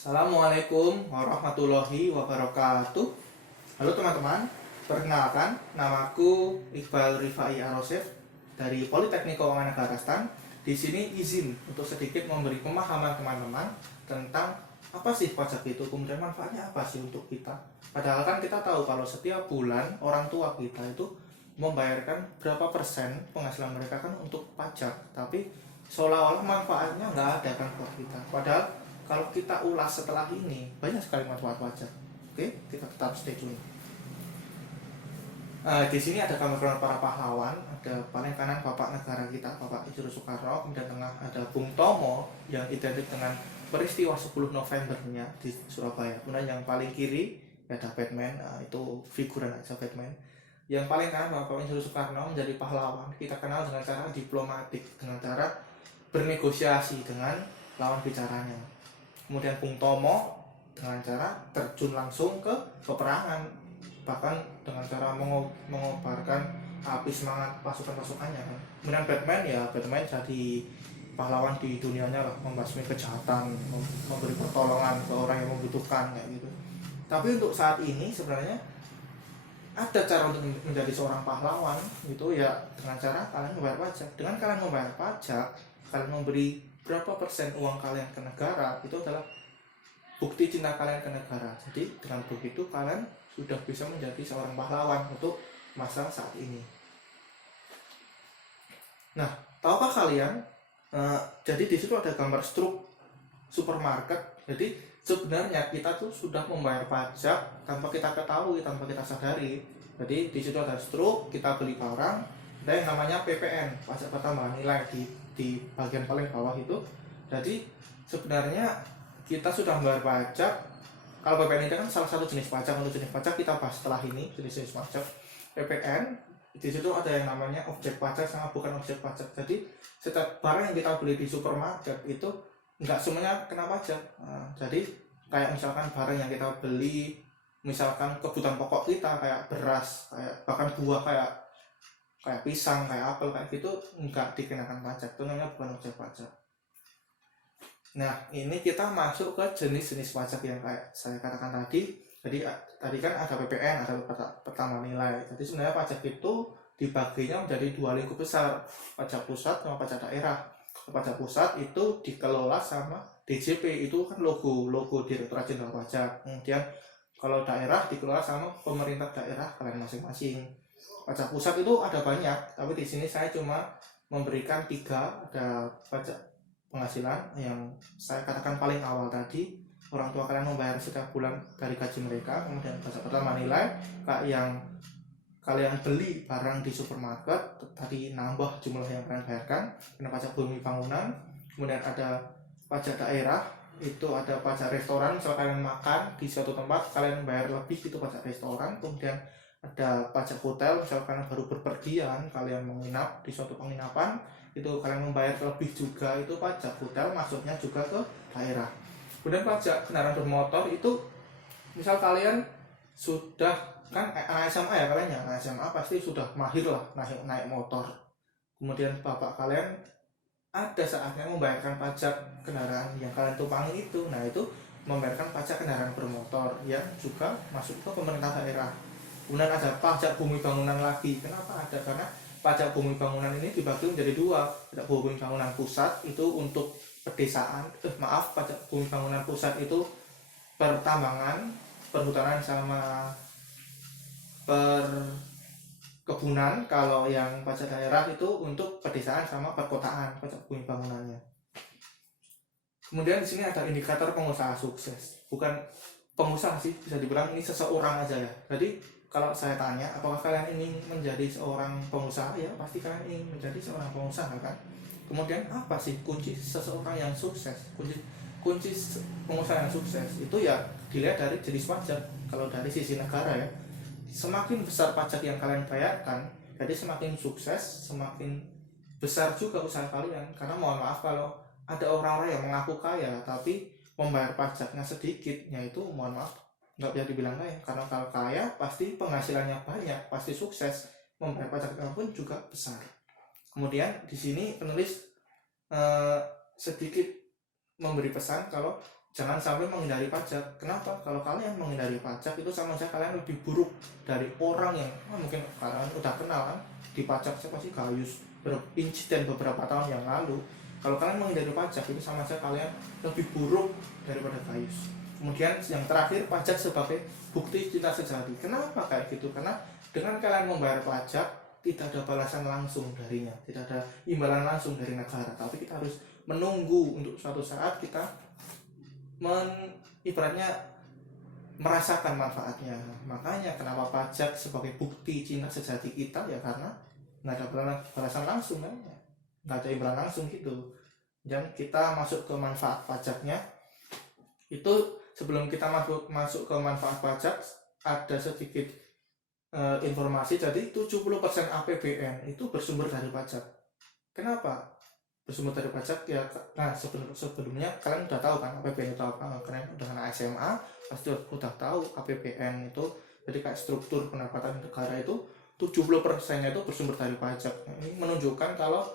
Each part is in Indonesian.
Assalamualaikum warahmatullahi wabarakatuh. Halo teman-teman, perkenalkan namaku Iqbal Rifai Arosef dari Politeknik Keuangan Negara Stan. Di sini izin untuk sedikit memberi pemahaman teman-teman tentang apa sih pajak itu, kemudian manfaatnya apa sih untuk kita. Padahal kan kita tahu kalau setiap bulan orang tua kita itu membayarkan berapa persen penghasilan mereka kan untuk pajak, tapi seolah-olah manfaatnya nggak ada kan buat kita. Padahal kalau kita ulas setelah ini banyak sekali manfaat pajak. Oke, kita tetap stay tune. Di sini ada gambar para pahlawan. Ada paling kanan Bapak Negara kita, Bapak Insinyur Soekarno. Kemudian tengah ada Bung Tomo yang identik dengan peristiwa 10 Novembernya di Surabaya. Kemudian yang paling kiri ada Batman, itu figuran aja Batman. Yang paling kanan Bapak Insinyur Soekarno menjadi pahlawan. Kita kenal dengan cara diplomatik, dengan cara bernegosiasi dengan lawan bicaranya. Kemudian Bung Tomo dengan cara terjun langsung ke peperangan, bahkan dengan cara mengobarkan api semangat pasukan-pasukannya kan. Kemudian Batman jadi pahlawan di dunianya lah, membasmi kejahatan, memberi pertolongan ke orang yang membutuhkan kayak gitu. Tapi untuk saat ini sebenarnya ada cara untuk menjadi seorang pahlawan, itu ya dengan cara kalian membayar pajak. Dengan kalian membayar pajak, kalian memberi berapa persen uang kalian ke negara, itu adalah bukti cinta kalian ke negara. Jadi dengan begitu kalian sudah bisa menjadi seorang pahlawan untuk masa saat ini. Nah, tahukah kalian? Jadi di situ ada gambar struk supermarket. Jadi sebenarnya kita tuh sudah membayar pajak tanpa kita ketahui, tanpa kita sadari. Jadi di situ ada struk, kita beli barang, ada yang namanya PPN, pajak pertambahan nilai di bagian paling bawah itu. Jadi sebenarnya kita sudah membayar pajak. Kalau PPN itu kan salah satu jenis pajak. Untuk jenis pajak kita bahas setelah ini, jenis pajak PPN. Di situ ada yang namanya objek pajak sama bukan objek pajak. Jadi setiap barang yang kita beli di supermarket itu nggak semuanya kena pajak. Jadi kayak misalkan barang yang kita beli, misalkan kebutuhan pokok kita kayak beras, kayak bahkan buah kayak pisang, kayak apel, kayak gitu nggak dikenakan pajak. Itu namanya bukan objek pajak. Nah, ini kita masuk ke jenis-jenis pajak yang kayak saya katakan tadi. Jadi tadi kan ada PPN, ada pertama nilai. Jadi sebenarnya pajak itu dibaginya menjadi dua lingkup besar, pajak pusat sama pajak daerah. Pajak pusat itu dikelola sama DJP, itu kan logo Direktorat Jenderal Pajak. Kemudian kalau daerah dikelola sama pemerintah daerah kalian masing-masing. Pajak pusat itu ada banyak, tapi di sini saya cuma memberikan 3. Ada pajak penghasilan yang saya katakan paling awal tadi, orang tua kalian membayar setiap bulan dari gaji mereka. Kemudian pajak pertama nilai, kayak yang kalian beli barang di supermarket, tadi nambah jumlah yang kalian bayarkan. Kemudian pajak bumi bangunan. Kemudian ada pajak daerah, itu ada pajak restoran. Misal kalian makan di suatu tempat, kalian bayar lebih, itu pajak restoran. Kemudian ada pajak hotel, misal kalian baru berpergian, kalian menginap di suatu penginapan, itu kalian membayar lebih juga, itu pajak hotel, masuknya juga ke daerah. Kemudian pajak kendaraan bermotor, itu misal kalian sudah kan anak SMA ya, kalian ya anak SMA pasti sudah mahir lah naik motor. Kemudian bapak kalian ada saatnya membayarkan pajak kendaraan yang kalian tumpangi itu. Nah, itu membayarkan pajak kendaraan bermotor yang juga masuk ke pemerintah daerah. Kemudian ada pajak bumi bangunan lagi. Kenapa ada? Karena pajak bumi bangunan ini dibagi menjadi 2. Pajak bumi bangunan pusat itu untuk pedesaan, pajak bumi bangunan pusat itu pertambangan, perhutanan sama perkebunan. Kalau yang pajak daerah itu untuk pedesaan sama perkotaan, pajak bumi bangunannya. Kemudian di sini ada indikator pengusaha sukses. Bukan pengusaha sih, bisa dibilang ini seseorang aja ya. Jadi kalau saya tanya, apakah kalian ingin menjadi seorang pengusaha? Ya, pasti kalian ingin menjadi seorang pengusaha kan. Kemudian apa sih kunci seseorang yang sukses? Kunci pengusaha yang sukses itu ya dilihat dari jenis pajak. Kalau dari sisi negara ya, semakin besar pajak yang kalian bayarkan, jadi semakin sukses, semakin besar juga usaha kalian. Karena mohon maaf, kalau ada orang-orang yang mengaku kaya tapi membayar pajaknya sedikit, yaitu mohon maaf, nggak bisa dibilang kaya. Karena kalau kaya pasti penghasilannya banyak, pasti sukses, membayar pajaknya pun juga besar. Kemudian di sini penulis sedikit memberi pesan kalau jangan sampai menghindari pajak. Kenapa? Kalau kalian menghindari pajak itu sama saja kalian lebih buruk dari orang yang mungkin kalian udah kenal kan, di pajak siapa sih Gayus, insiden beberapa tahun yang lalu. Kalau kalian menghindari pajak itu sama saja kalian lebih buruk daripada Gayus. Kemudian yang terakhir, pajak sebagai bukti cinta sejati. Kenapa kayak gitu? Karena dengan kalian membayar pajak tidak ada balasan langsung darinya, tidak ada imbalan langsung dari negara, tapi kita harus menunggu untuk suatu saat kita ibaratnya merasakan manfaatnya. Makanya kenapa pajak sebagai bukti cinta sejati kita, ya karena nggak ada balasan langsung kan, nggak ada imbalan langsung gitu. Dan kita masuk ke manfaat pajaknya itu, sebelum kita masuk ke manfaat pajak ada sedikit informasi. Jadi 70% APBN itu bersumber dari pajak. Kenapa bersumber dari pajak? Ya, nah sebelumnya kalian udah tahu kan APBN itu apa. Kalian udah kena SMA pasti udah tahu APBN itu. Jadi kayak struktur pendapatan negara itu 70% nya itu bersumber dari pajak. Ini menunjukkan kalau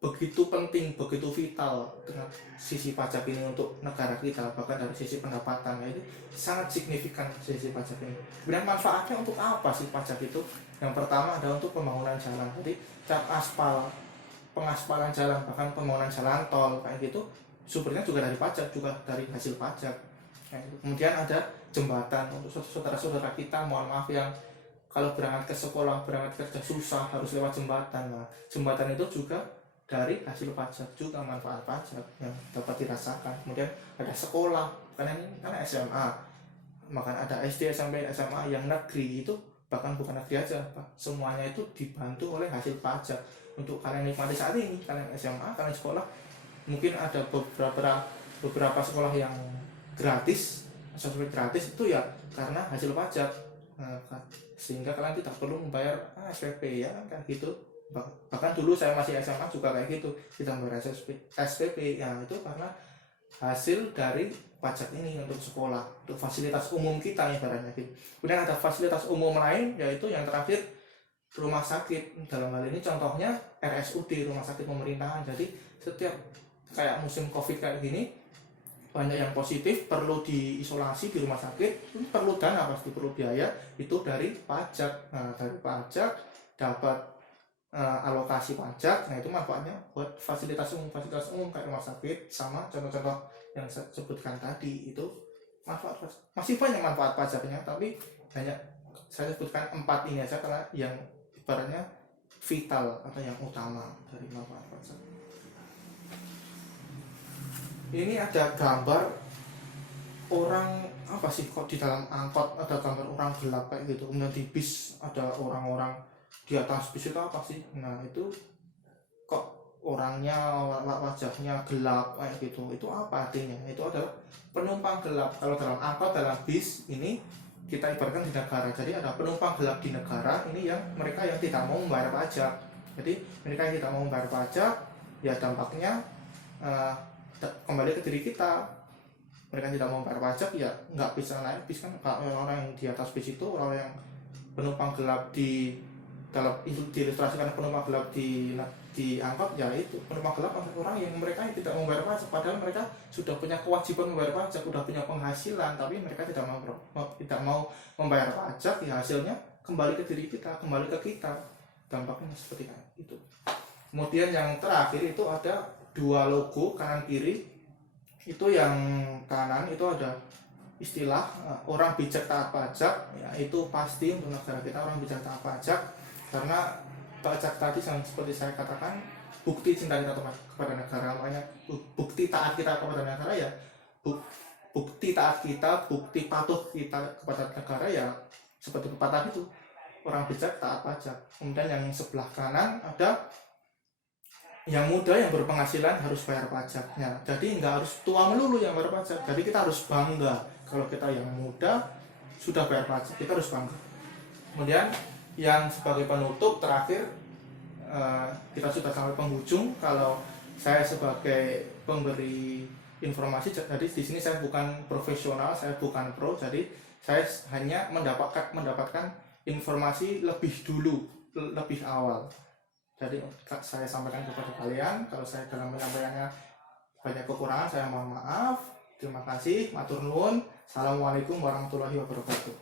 begitu penting, begitu vital dengan sisi pajak ini untuk negara kita, bahkan dari sisi pendapatan itu sangat signifikan sisi pajak ini. Kemudian manfaatnya untuk apa sih pajak itu? Yang pertama adalah untuk pembangunan jalan. Jadi cat aspal, pengaspalan jalan, bahkan pembangunan jalan tol kayak gitu, sumbernya juga dari pajak, juga dari hasil pajak. Kemudian ada jembatan untuk saudara-saudara kita, mohon maaf, yang kalau berangkat ke sekolah, berangkat kerja susah harus lewat jembatan. Nah, jembatan itu juga dari hasil pajak, juga manfaat pajak yang dapat dirasakan. Kemudian ada sekolah, karena ini kan SMA, maka ada SD, SMP, SMA yang negeri itu, bahkan bukan negeri aja, semuanya itu dibantu oleh hasil pajak. Untuk kalian nikmati saat ini, kalian SMA, kalian sekolah, mungkin ada beberapa sekolah yang gratis, sesuai gratis itu ya karena hasil pajak. Sehingga kalian tidak perlu membayar SPP ya kan gitu. Bahkan dulu saya masih SMA juga kayak gitu, kita membayar SPP ya, itu karena hasil dari pajak ini untuk sekolah, untuk fasilitas umum kita ibaratnya gitu. Kemudian ada fasilitas umum lain, yaitu yang terakhir rumah sakit. Dalam hal ini contohnya RSUD, rumah sakit pemerintahan. Jadi setiap kayak musim COVID kayak gini, banyak yang positif perlu diisolasi di rumah sakit, perlu dana, pasti perlu biaya, itu dari pajak. Nah, dari pajak dapat alokasi pajak. Nah, itu manfaatnya buat fasilitas umum kayak rumah sakit, sama contoh-contoh yang saya sebutkan tadi itu manfaat pajak. Masih banyak manfaat pajaknya, tapi hanya saya sebutkan 4 ini aja karena yang ibaratnya vital atau yang utama dari manfaat pajak. Ini ada gambar orang apa sih, kok di dalam angkot ada gambar orang gelap kayak gitu, kemudian di bis ada orang-orang di atas bis, itu apa sih? Nah, itu kok orangnya, wajahnya gelap kayak gitu, itu apa artinya? Itu adalah penumpang gelap. Kalau dalam angkot, dalam bis ini kita ibaratkan di negara, jadi ada penumpang gelap di negara ini, yang mereka yang tidak mau membayar pajak. Jadi mereka yang tidak mau membayar pajak, ya dampaknya kembali ke diri kita. Mereka tidak mau membayar pajak, ya nggak bisa naik bis kan. Orang yang di atas bis itu orang yang penumpang gelap di dalam itu diilustrasikan penumpang gelap di angkot, ya itu penumpang gelap orang yang mereka yang tidak membayar pajak, padahal mereka sudah punya kewajiban membayar pajak, sudah punya penghasilan, tapi mereka tidak mau membayar pajak. Ya hasilnya kembali ke diri kita, kembali ke kita, dampaknya seperti itu. Kemudian yang terakhir itu ada 2 logo kanan kiri. Itu yang kanan itu ada istilah orang bijak taat pajak, ya itu pasti untuk negara kita orang bijak taat pajak, karena pajak tadi seperti saya katakan bukti cinta kita kepada negara. Makanya bukti taat kita kepada negara ya bukti taat kita, bukti patuh kita kepada negara ya seperti pepatah itu, orang bijak taat pajak. Kemudian yang sebelah kanan ada yang muda yang berpenghasilan harus bayar pajaknya. Jadi nggak harus tua melulu yang bayar pajak. Jadi kita harus bangga kalau kita yang muda sudah bayar pajak, kita harus bangga. Kemudian yang sebagai penutup terakhir, kita sudah sampai penghujung. Kalau saya sebagai pemberi informasi, jadi di sini saya bukan profesional, saya bukan pro, jadi saya hanya mendapatkan informasi lebih dulu, lebih awal. Jadi saya sampaikan kepada kalian, kalau saya dalam menyampaikannya banyak kekurangan, saya mohon maaf. Terima kasih, matur nuwun. Assalamualaikum warahmatullahi wabarakatuh.